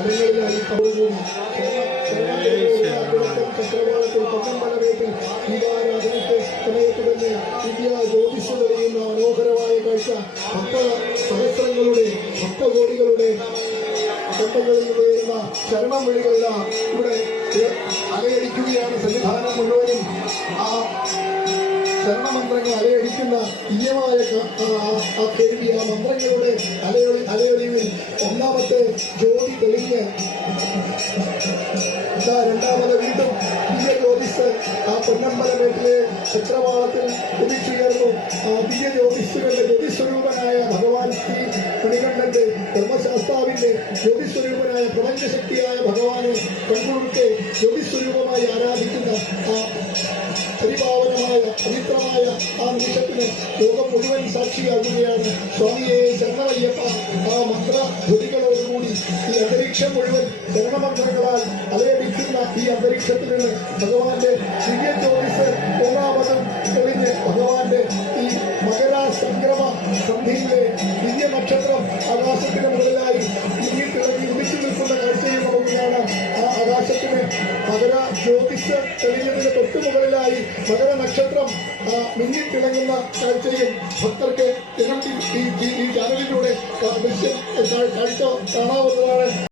സ്ഥലങ്ങളിലായി ചക്രവാളത്തിൽ പക്കമ്പലവേട്ടിൽ ദീപാരാധനയ്ക്ക് സമയത്ത് തന്നെ ദിവ്യ ജ്യോതിഷ് തെളിയുന്ന മനോഹരമായ കാഴ്ച ഭക്തസഹസ്രങ്ങളുടെ ഭക്തകോടികളുടെ ഘട്ടങ്ങളിൽ ഉയരുന്ന ശരണം വിളികളെല്ലാം ഇവിടെ അലയടിക്കുകയാണ്. സന്നിധാനം മുഴുവനും ആ ശരണമന്ത്രങ്ങൾ അലയടിക്കുന്ന തീയമായ കേൾവി, ആ മന്ത്രങ്ങളുടെ അലയൊലിയിൽ ഒന്നാമത്തെ ജ്യോതി തെളിഞ്ഞ് രണ്ടാമത് വീണ്ടും ദിവ്യ ജ്യോതിസ് ആ പൊന്നമ്പലമേട്ടിലെ ചക്രവാളത്തിൽ ഉദിച്ചുയർന്നു. ആ ദിവ്യ ജ്യോതിസുകളുടെ ജ്യോതിസ്വരൂപനായ ഭഗവാൻ ശ്രീ മണികണ്ഠന്റെ ധർമ്മശാസ്താവിന്റെ ജ്യോതിസ്വരൂപനായ പ്രപഞ്ചശക്തിയായ ഭഗവാനെ കൺകുളിർക്കെ ജ്യോതിസ്വരൂപമായി ആരാധിക്കുന്ന ആ പരിപാവനമായ പവിത്രമായ ആ നിമിഷത്തിന് ലോകം മുഴുവൻ സാക്ഷിയാകുകയാണ്. സ്വാമിയെ ശരണമയ്യപ്പ. ആ മന്ത്രധ്വനികളോടുകൂടി ഈ അന്തരീക്ഷം മുഴുവൻ ശരണമന്ത്രങ്ങളാൽ അലയടിക്കുന്ന ഈ അന്തരീക്ഷത്തിൽ നിന്ന് ഭഗവാന്റെ ദിവ്യ ജ്യോതിസ് ഒന്നാമതും തെളിഞ്ഞ് ഭഗവാന്റെ ഈ മകര സംക്രമ സന്ധിയിലെ ദിവ്യ നക്ഷത്രം ആകാശത്തിന് മുകളിലായി തിളങ്ങി ഉദിച്ചു നിൽക്കുന്ന കാഴ്ചയും നമുക്ക് കാണാം. ആ ആകാശത്തിന് മകര ജ്യോതിസ് തെളിഞ്ഞതിന് തൊട്ടുമുകളിലായി മകര നക്ഷത്രം മിന്നിത്തിളങ്ങുന്ന കാഴ്ചയും ഭക്തർക്ക് ഈ ചാനലിലൂടെ ദൃശ്യം കാഴ്ച കാണാവുന്നതാണ്.